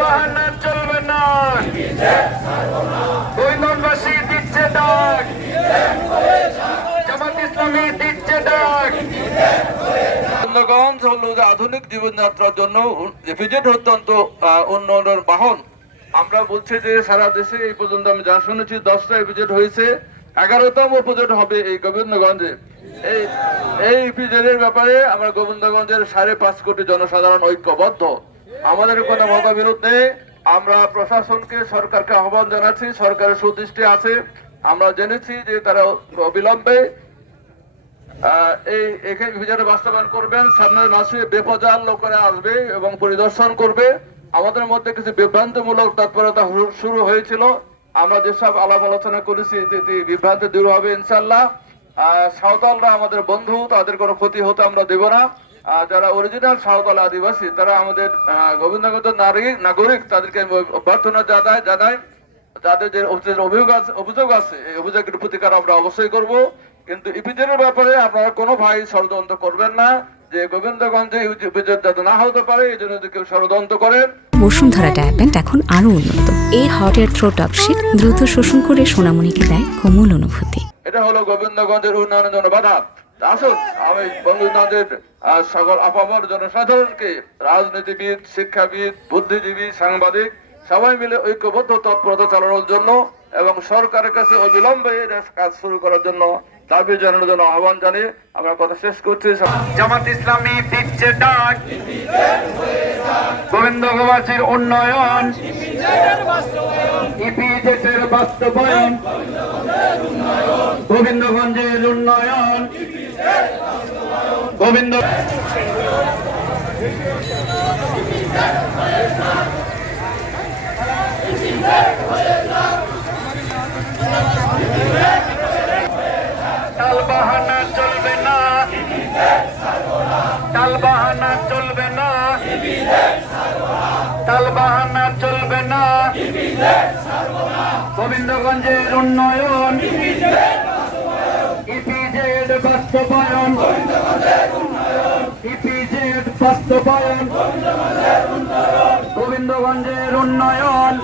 বাহানা চলবে না, গোবিন্দবাসী দিচ্ছে ডাক, জামাত ইসলামী দিচ্ছে ডাক। গোবিন্দগঞ্জ হলো যে আধুনিক জীবনযাত্রার জন্য ইপিজেড অত্যন্ত উন্নয়নের বাহন। আমরা বলছি যে সারা দেশে এই পর্যন্ত আমি যা শুনেছি 10টা ইপিজেড হয়েছে, 11তম ইপিজেড হবে এই গোবিন্দগঞ্জে। এই ইপিজেডের ব্যাপারে আমরা গোবিন্দগঞ্জের 5.5 কোটি জনসাধারণ ঐক্যবদ্ধ, আমাদের কোনো মতবিরোধ নেই। আমরা প্রশাসনকে, সরকারকে আহ্বান জানাচ্ছি, সরকারের সুদৃষ্টি আছে। আমরা জেনেছি যে তারা অবিলম্বে এই ইপিজেড বাস্তবায়ন করবেন। সামনের মাসে বেপজাল লোকেরা আসবে এবং পরিদর্শন করবে। আমাদের মধ্যে কিছু বিভ্রান্তিমূলক তৎপরতা শুরু হয়েছিল, আমরা যেসব আলাপ আলোচনা করেছি বিভ্রান্তি দূর হবে ইনশাল্লাহ। সাঁওতালরা আমাদের বন্ধু, তাদের কোনো ক্ষতি হতে আমরা দেব না। যারা অরিজিনাল সাঁওতাল আদিবাসী তারা আমাদের গোবিন্দগঞ্জের নাগরিক, তাদেরকে অভ্যর্থনা জানাই। তাদের যে অভিযোগ আছে এই অভিযোগের প্রতিকার আমরা অবশ্যই করব। কিন্তু ইপিজেডের ব্যাপারে আপনারা কোনো ভাই ষড়যন্ত্র করবেন না, যে গোবিন্দগঞ্জে ইপিজেড যাতে না হতে পারে এই জন্য কেউ ষড়যন্ত্র করেন। বসুন্ধরা ট্যাবলেট এখন আরো উন্নত। এই হট এয়ার থ্রো টপশিট দ্রুত শোষণ করে সোনামণিকে দেয় কোমল অনুভূতি। এটা হলো গোবিন্দগঞ্জের উন্নয়নের জন্য বাধা। আসুন আমি গোবিন্দগঞ্জের সকল আপামর জনসাধারণকে, রাজনীতিবিদ, শিক্ষাবিদ, বুদ্ধিজীবী, সাংবাদিক সবাই মিলে ঐক্যবদ্ধ তৎপরতা চালানোর জন্য এবং সরকারের কাছে অবিলম্বে কাজ শুরু করার জন্য দাবি জানানোর জন্য আহ্বান জানিয়ে আমরা কথা শেষ করছি। জামাত ইসলামী দিচ্ছে ডাক, গোবিন্দগঞ্জের উন্নয়ন, ইপিজেডের বাস্তবায়ন, গোবিন্দগঞ্জের উন্নয়ন, গোবিন্দ টালবাহানা চলবে না, টালবাহানা চলবে না, টালবাহানা চলবে না, গোবিন্দগঞ্জের উন্নয়ন, ইপিজেড বাস্তবায়ন, ইপিজেড বাস্তবায়ন, গোবিন্দগঞ্জের উন্নয়ন।